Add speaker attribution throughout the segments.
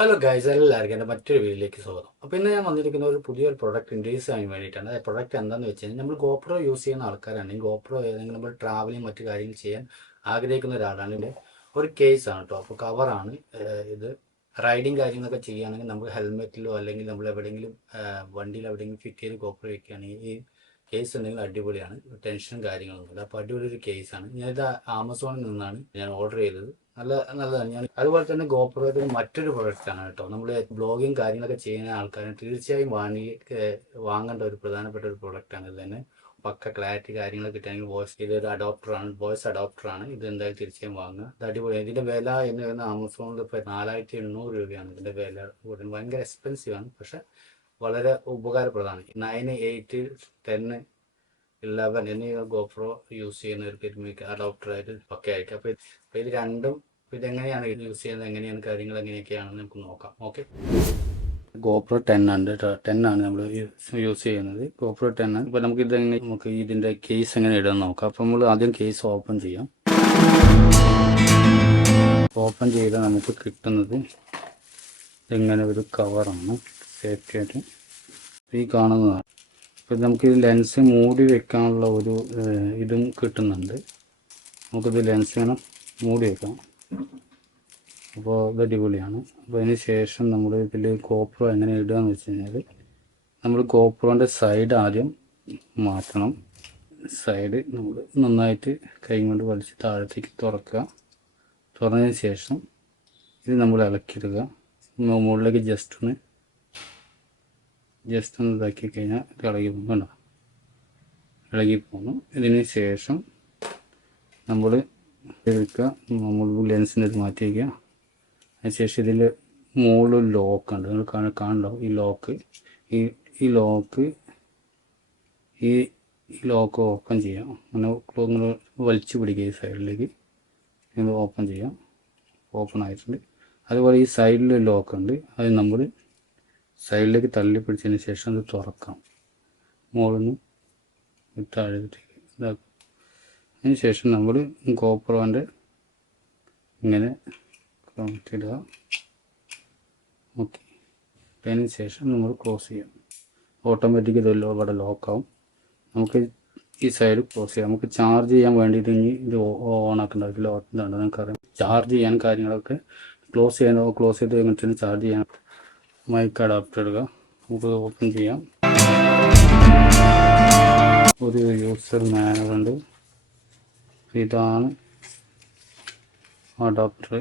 Speaker 1: Hello guys എല്ലാവർക്കും എന്റെ മറ്റൊരു വീഡിയോയിലേക്ക് സ്വാഗതം. അപ്പോൾ ഇന്ന് ഞാൻ വന്നിരിക്കുന്ന ഒരു പുതിയൊരു പ്രോഡക്റ്റ് ഇൻട്രൊഡ്യൂസ് ചെയ്യാൻ വേണ്ടിയിട്ടാണ്. ആ പ്രൊഡക്റ്റ് എന്താണെന്ന് വെച്ച് കഴിഞ്ഞാൽ നമ്മൾ ഗോപ്രോ യൂസ് ചെയ്യുന്ന ആൾക്കാരാണെങ്കിൽ ഗോപ്രോ ഏതെങ്കിലും നമ്മൾ ട്രാവലിംഗ് മറ്റു കാര്യങ്ങൾ ചെയ്യാൻ ആഗ്രഹിക്കുന്ന ഒരാളാണ്. ഒരു ഒരു ആണ് കേട്ടോ അപ്പോൾ കവറാണ് ഇത് റൈഡിങ് കാര്യങ്ങളൊക്കെ ചെയ്യുകയാണെങ്കിൽ നമുക്ക് ഹെൽമെറ്റിലോ അല്ലെങ്കിൽ നമ്മൾ എവിടെയെങ്കിലും വണ്ടിയിൽ എവിടെയെങ്കിലും ഫിറ്റ് ചെയ്ത് ഗോപ്രോ വെക്കുകയാണെങ്കിൽ ഈ കേസ് ഉണ്ടെങ്കിൽ അടിപൊളിയാണ് ടെൻഷനും കാര്യങ്ങളൊന്നുമില്ല അപ്പൊ അടിപൊളി ഒരു കേസാണ് ഞാനിത് ആമസോണിൽ നിന്നാണ് ഞാൻ ഓർഡർ ചെയ്തത്. നല്ല നല്ലതാണ്. ഞാൻ അതുപോലെ തന്നെ ഗോപ്രോയുടെ മറ്റൊരു പ്രൊഡക്റ്റ് ആണ് കേട്ടോ. നമ്മൾ ബ്ലോഗിങ് കാര്യങ്ങളൊക്കെ ചെയ്യുന്ന ആൾക്കാരെ തീർച്ചയായും വാങ്ങി വാങ്ങേണ്ട ഒരു പ്രധാനപ്പെട്ട ഒരു പ്രൊഡക്റ്റ് ആണ് ഇത് തന്നെ. പക്ക ക്ലാരിറ്റി കാര്യങ്ങളൊക്കെ കിട്ടുകയാണെങ്കിൽ വോയിസ് ഇതൊരു അഡോപ്റ്റർ ആണ്. വോയിസ് അഡോപ്റ്റർ ആണ്. ഇത് എന്തായാലും തീർച്ചയായും വാങ്ങുക. ഇത് അടിപൊളി. ഇതിന്റെ വില എന്ന് പറയുന്നത് ആമസോണിൽ ഇപ്പോൾ നാലായിരത്തി എണ്ണൂറ് രൂപയാണ് ഇതിന്റെ വില. ഭയങ്കര എക്സ്പെൻസീവ് ആണ്. പക്ഷെ വളരെ ഉപകാരപ്രദമാണ്. നയൻ എയ്റ്റ് ടെന്ന് ഇലവൻ എന്നീ ഗോപ്രോ യൂസ് ചെയ്യുന്നവർക്ക് അഡോപ്റ്റർ അഡോപ്റ്ററായിട്ട് ഒക്കെ ആയിരിക്കും. അപ്പോൾ അപ്പോൾ ഇത് രണ്ടും ഇത് എങ്ങനെയാണ് യൂസ് ചെയ്യുന്നത്? എങ്ങനെയാണ് കാര്യങ്ങൾ? എങ്ങനെയൊക്കെയാണെന്ന് നമുക്ക് നോക്കാം. ഓക്കെ ഗോപ്രോ ടെൻ ഉണ്ട് ടെൻ ആണ് നമ്മൾ യൂസ് ചെയ്യുന്നത്. ഗോപ്രോ ടെൻ ഇപ്പോൾ നമുക്ക് ഇത് നമുക്ക് ഇതിന്റെ കേസ് എങ്ങനെ ഇടാൻ നോക്കാം. അപ്പോൾ നമ്മൾ ആദ്യം കേസ് ഓപ്പൺ ചെയ്യാം. ഓപ്പൺ ചെയ്താൽ നമുക്ക് കിട്ടുന്നത് ഇങ്ങനെ ഒരു കവറാണ് സേഫ്റ്റി ആയിട്ട് ഈ കാണുന്നതാണ്. ഇപ്പം നമുക്ക് ഈ ലെൻസ് മൂടി വെക്കാനുള്ള ഒരു ഇതും കിട്ടുന്നുണ്ട്. നമുക്കിത് ലെൻസ് വേണം മൂടി വെക്കാം. അപ്പോൾ ഇത് അടിപൊളിയാണ്. അപ്പോൾ അതിന് ശേഷം നമ്മൾ ഇതിൽ കോപ്രോ എങ്ങനെ ഇടുക എന്ന് വെച്ച് കഴിഞ്ഞാൽ നമ്മൾ കോപ്രോന്റെ സൈഡ് ആദ്യം മാറ്റണം. സൈഡ് നമ്മൾ നന്നായിട്ട് കൈ കൊണ്ട് വലിച്ച് താഴത്തേക്ക് തുറക്കുക. തുറന്നതിന് ശേഷം ഇത് നമ്മൾ ഇളക്കിയിടുക. മുകളിലേക്ക് ജസ്റ്റ് ഒന്ന് ജസ്റ്റ് ഒന്ന് ഇതാക്കി കഴിഞ്ഞാൽ ഇളകി പോകും കണ്ടോ? ഇളകി പോകുന്നു ഇതിന് ശേഷം നമ്മൾ എടുക്കുക. നമ്മൾ ലെൻസിന്റെ ഇത് മാറ്റി വയ്ക്കുക അതിനുശേഷം ഇതിൽ മുകളിൽ ലോക്ക് ഉണ്ട്. നിങ്ങൾ കാണാൻ കാണണ്ടോ ഈ ലോക്ക്. ഈ ഈ ലോക്ക് ഈ ഈ ലോക്ക് ഓപ്പൺ ചെയ്യാം. അങ്ങനെ ഇങ്ങനെ വലിച്ചു പിടിക്കുക ഈ സൈഡിലേക്ക്. നിങ്ങൾ ഓപ്പൺ ചെയ്യാം. ഓപ്പൺ ആയിട്ടുണ്ട്. അതുപോലെ ഈ സൈഡിൽ ലോക്ക് ഉണ്ട്. അത് നമ്മൾ സൈഡിലേക്ക് തള്ളി പിടിച്ചതിന് ശേഷം അത് തുറക്കാം മുകളിൽ നിന്ന് താഴത്തേക്ക് ഇതാക്കും. അതിന് ശേഷം നമ്മൾ ഗോപ്രോന്റെ ഇങ്ങനെ ഇടുക. ഓക്കെ. അതിന് ശേഷം നമ്മൾ ക്ലോസ് ചെയ്യാം. ഓട്ടോമാറ്റിക് ഇത് ഇവിടെ ലോക്കാവും. നമുക്ക് ഈ സൈഡ് ക്ലോസ് ചെയ്യാം. നമുക്ക് ചാർജ് ചെയ്യാൻ വേണ്ടിയിട്ട് ഇനി ഇത് ഓൺ ആക്കേണ്ട ഇതിൽ ഇതുണ്ട് നിങ്ങൾക്കറിയാം. ചാർജ് ചെയ്യാൻ കാര്യങ്ങളൊക്കെ ക്ലോസ് ചെയ്യാനോ ക്ലോസ് ചെയ്ത് കഴിഞ്ഞിട്ട് ചാർജ് ചെയ്യാൻ മൈക്ക് അഡാപ്റ്റർ എടുക്കുക നമുക്ക് ഓപ്പൺ ചെയ്യാം ഒരു യൂസർ മാനുവൽ ഉണ്ട് ഇതാണ് അഡാപ്റ്റർ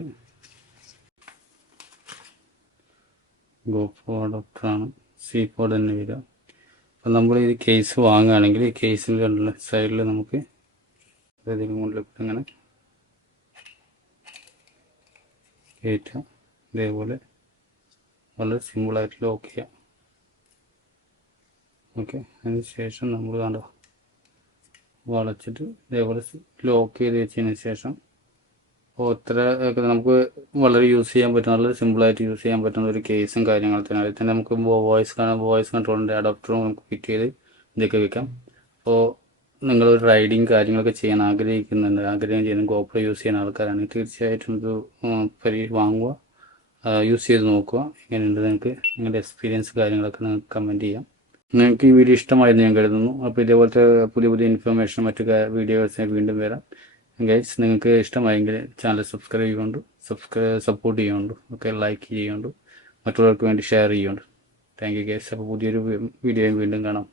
Speaker 1: ഗോപ്രോ അഡാപ്റ്ററാണ് സി പോഡ് തന്നെ വരിക। അപ്പം നമ്മൾ ഈ കേസ് വാങ്ങുകയാണെങ്കിൽ ഈ കേസിന്റെ സൈഡിൽ നമുക്ക് ഇതിന് മുകളിൽ ഇങ്ങനെ കയറ്റാം ഇതേപോലെ വളരെ സിമ്പിളായിട്ട് ലോക്ക് ചെയ്യാം ഓക്കെ അതിന് ശേഷം നമ്മൾ കണ്ടോ? വളച്ചിട്ട് ഇതേപോലെ ലോക്ക് ചെയ്ത് വെച്ചതിന് ശേഷം ഇത്ര നമുക്ക് വളരെ യൂസ് ചെയ്യാൻ പറ്റുന്ന വളരെ സിമ്പിളായിട്ട് യൂസ് ചെയ്യാൻ പറ്റുന്ന ഒരു കേസും കാര്യങ്ങളും തന്നെ. അതിൽ തന്നെ നമുക്ക് വോയിസ് വോയിസ് കൺട്രോളിന്റെ അഡോപ്റ്ററും നമുക്ക് ഫിറ്റ് ചെയ്ത് ഇതൊക്കെ വെക്കാം. അപ്പോൾ ഒരു റൈഡിങ് കാര്യങ്ങളൊക്കെ ചെയ്യാൻ ആഗ്രഹിക്കുന്നുണ്ട്. ആഗ്രഹം ചെയ്യുന്ന ഗോപ്രോ യൂസ് ചെയ്യുന്ന ആൾക്കാരാണെങ്കിൽ തീർച്ചയായിട്ടും ഇത് പരി വാങ്ങുക. യൂസ് ചെയ്ത് നോക്കുക. എങ്ങനെയുണ്ട് നിങ്ങൾക്ക്? നിങ്ങളുടെ എക്സ്പീരിയൻസ് കാര്യങ്ങളൊക്കെ നിങ്ങൾക്ക് കമന്റ് ചെയ്യാം. നിങ്ങൾക്ക് ഈ വീഡിയോ ഇഷ്ടമായിരുന്നു ഞാൻ കരുതുന്നു. അപ്പോൾ ഇതേപോലത്തെ പുതിയ പുതിയ ഇൻഫർമേഷൻ മറ്റു വീഡിയോസ് വീണ്ടും വരാം. ഗൈസ് നിങ്ങൾക്ക് ഇഷ്ടമായെങ്കിൽ ചാനൽ സബ്സ്ക്രൈബ് ചെയ്യുന്നുണ്ട് സബ്സ്ക്രൈബ് സപ്പോർട്ട് ചെയ്യുന്നുണ്ട് ഒക്കെ ലൈക്ക് ചെയ്യുന്നുണ്ട് മറ്റുള്ളവർക്ക് വേണ്ടി ഷെയർ ചെയ്യുന്നുണ്ട് താങ്ക് യു ഗൈസ് അപ്പോൾ പുതിയൊരു വീഡിയോയും വീണ്ടും കാണാം.